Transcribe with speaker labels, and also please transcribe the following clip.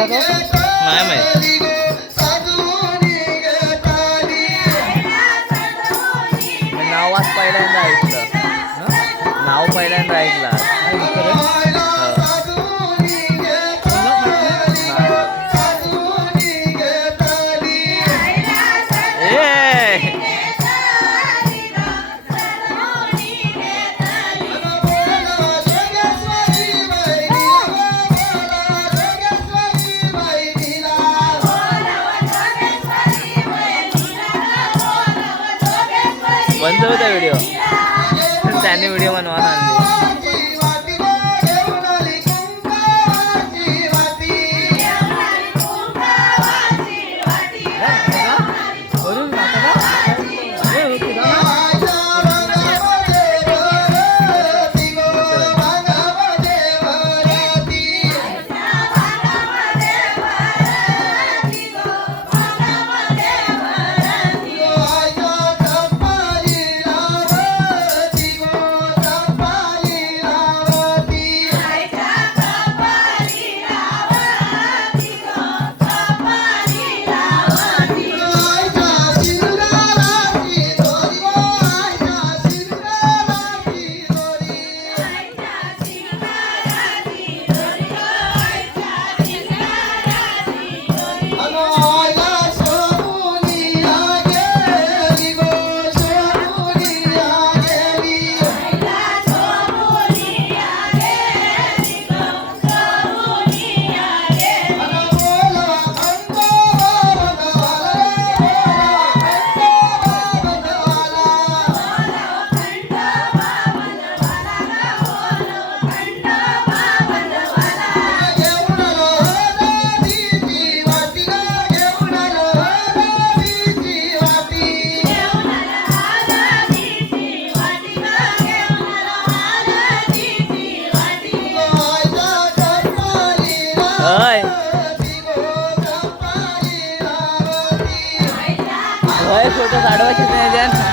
Speaker 1: तो
Speaker 2: नाही माहीत. नाव आज पहिल्यांदा ऐकलं. नाव पहिल्यांदा ऐकलं. बंद होता व्हिडिओ त्यांनी व्हिडिओ बनवा आणली छोटं झाडवायचं नियोजन